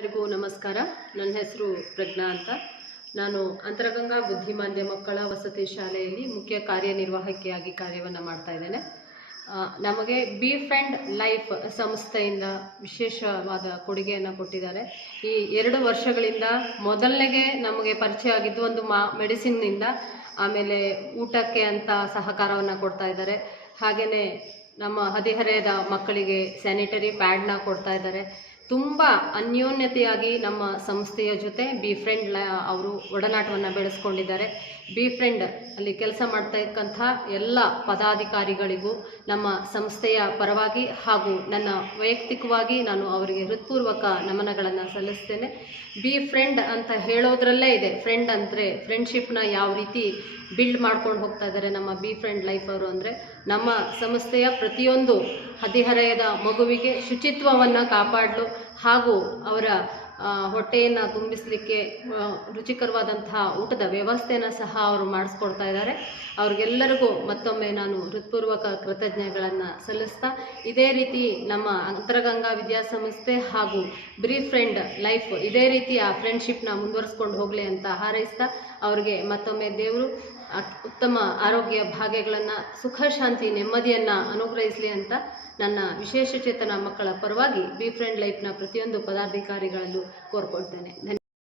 ಎಲ್ಲರಿಗೂ ನಮಸ್ಕಾರ. ನನ್ನ ಹೆಸರು ಪ್ರಜ್ಞಾ ಅಂತ. ನಾನು ಅಂತರಗಂಗಾ ಬುದ್ಧಿಮಾಂದ್ಯ ಮಕ್ಕಳ ವಸತಿ ಶಾಲೆಯಲ್ಲಿ ಮುಖ್ಯ ಕಾರ್ಯನಿರ್ವಾಹಕಿಯಾಗಿ ಕಾರ್ಯವನ್ನು ಮಾಡ್ತಾ ಇದ್ದೇನೆ. ನಮಗೆ ಬಿ ಫ್ರೆಂಡ್ ಲೈಫ್ ಸಂಸ್ಥೆಯಿಂದ ವಿಶೇಷವಾದ ಕೊಡುಗೆಯನ್ನು ಕೊಟ್ಟಿದ್ದಾರೆ. ಈ 2 ವರ್ಷಗಳಿಂದ ಮೊದಲನೆಗೆ ನಮಗೆ ಪರಿಚಯ ಆಗಿದ್ದು ಒಂದು ಮೆಡಿಸಿನ್ನಿಂದ, ಆಮೇಲೆ ಊಟಕ್ಕೆ ಅಂತ ಸಹಕಾರವನ್ನು ಕೊಡ್ತಾ ಇದ್ದಾರೆ. ಹಾಗೆಯೇ ನಮ್ಮ ಹದಿಹರೆಯದ ಮಕ್ಕಳಿಗೆ ಸ್ಯಾನಿಟರಿ ಪ್ಯಾಡ್ನ ಕೊಡ್ತಾ ಇದ್ದಾರೆ. ತುಂಬ ಅನ್ಯೋನ್ಯತೆಯಾಗಿ ನಮ್ಮ ಸಂಸ್ಥೆಯ ಜೊತೆ ಬಿ ಫ್ರೆಂಡ್ ಅವರು ಒಡನಾಟವನ್ನು ಬೆಳೆಸ್ಕೊಂಡಿದ್ದಾರೆ. ಬಿ ಫ್ರೆಂಡ್ ಅಲ್ಲಿ ಕೆಲಸ ಮಾಡ್ತಾ ಇಕ್ಕಂಥ ಎಲ್ಲ ಪದಾಧಿಕಾರಿಗಳಿಗೂ ನಮ್ಮ ಸಂಸ್ಥೆಯ ಪರವಾಗಿ ಹಾಗೂ ನನ್ನ ವೈಯಕ್ತಿಕವಾಗಿ ನಾನು ಅವರಿಗೆ ಹೃತ್ಪೂರ್ವಕ ನಮನಗಳನ್ನು ಸಲ್ಲಿಸ್ತೇನೆ. ಬಿ ಫ್ರೆಂಡ್ ಅಂತ ಹೇಳೋದ್ರಲ್ಲೇ ಇದೆ. ಫ್ರೆಂಡ್ ಅಂದರೆ ಫ್ರೆಂಡ್ಶಿಪ್ನ ಯಾವ ರೀತಿ ಬಿಲ್ಡ್ ಮಾಡ್ಕೊಂಡು ಹೋಗ್ತಾ ಇದ್ದಾರೆ ನಮ್ಮ ಬಿ ಫ್ರೆಂಡ್ ಲೈಫ್ ಅವರು. ಅಂದರೆ ನಮ್ಮ ಸಂಸ್ಥೆಯ ಪ್ರತಿಯೊಂದು ಹದಿಹರೆಯದ ಮಗುವಿಗೆ ಶುಚಿತ್ವವನ್ನು ಕಾಪಾಡಲು ಹಾಗೂ ಅವರ ಹೊಟ್ಟೆಯನ್ನು ತುಂಬಿಸಲಿಕ್ಕೆ ರುಚಿಕರವಾದಂತಹ ಊಟದ ವ್ಯವಸ್ಥೆಯನ್ನು ಸಹ ಅವರು ಮಾಡಿಸ್ಕೊಡ್ತಾ ಇದ್ದಾರೆ. ಅವ್ರಿಗೆಲ್ಲರಿಗೂ ಮತ್ತೊಮ್ಮೆ ನಾನು ಹೃತ್ಪೂರ್ವಕ ಕೃತಜ್ಞತೆಗಳನ್ನು ಸಲ್ಲಿಸ್ತಾ, ಇದೇ ರೀತಿ ನಮ್ಮ ಅಂತರಗಂಗಾ ವಿದ್ಯಾಸಂಸ್ಥೆ ಹಾಗೂ ಬಿ ಫ್ರೆಂಡ್ ಲೈಫ್ ಇದೇ ರೀತಿಯ ಫ್ರೆಂಡ್ಶಿಪ್ನ ಮುಂದುವರಿಸ್ಕೊಂಡು ಹೋಗಲಿ ಅಂತ ಹಾರೈಸ್ತಾ, ಅವ್ರಿಗೆ ಮತ್ತೊಮ್ಮೆ ದೇವರು ಉತ್ತಮ ಆರೋಗ್ಯ ಭಾಗ್ಯಗಳನ್ನು, ಸುಖ ಶಾಂತಿ ನೆಮ್ಮದಿಯನ್ನು ಅನುಗ್ರಹಿಸಲಿ ಅಂತ ನನ್ನ ವಿಶೇಷಚೇತನ ಮಕ್ಕಳ ಪರವಾಗಿ ಬಿ ಫ್ರೆಂಡ್ ಲೈಫ್ನ ಪ್ರತಿಯೊಂದು ಪದಾಧಿಕಾರಿಗಳಲ್ಲೂ ಕೋರ್ಕೊಳ್ತೇನೆ.